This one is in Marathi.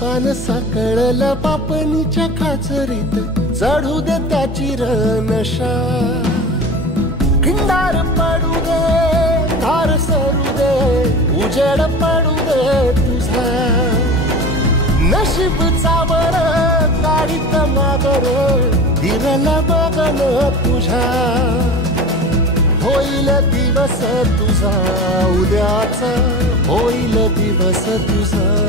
पान साकळलं पापणीच्या खाचरीत चढू दे त्याची नशा खिंडार पडू दे धार सरू दे उजेड पडू दे तुझा नशीब चावर गाडीत मागर दिरल बघन तुझ्या होईल दिवस तुझा उद्याचा होईल दिवस तुझा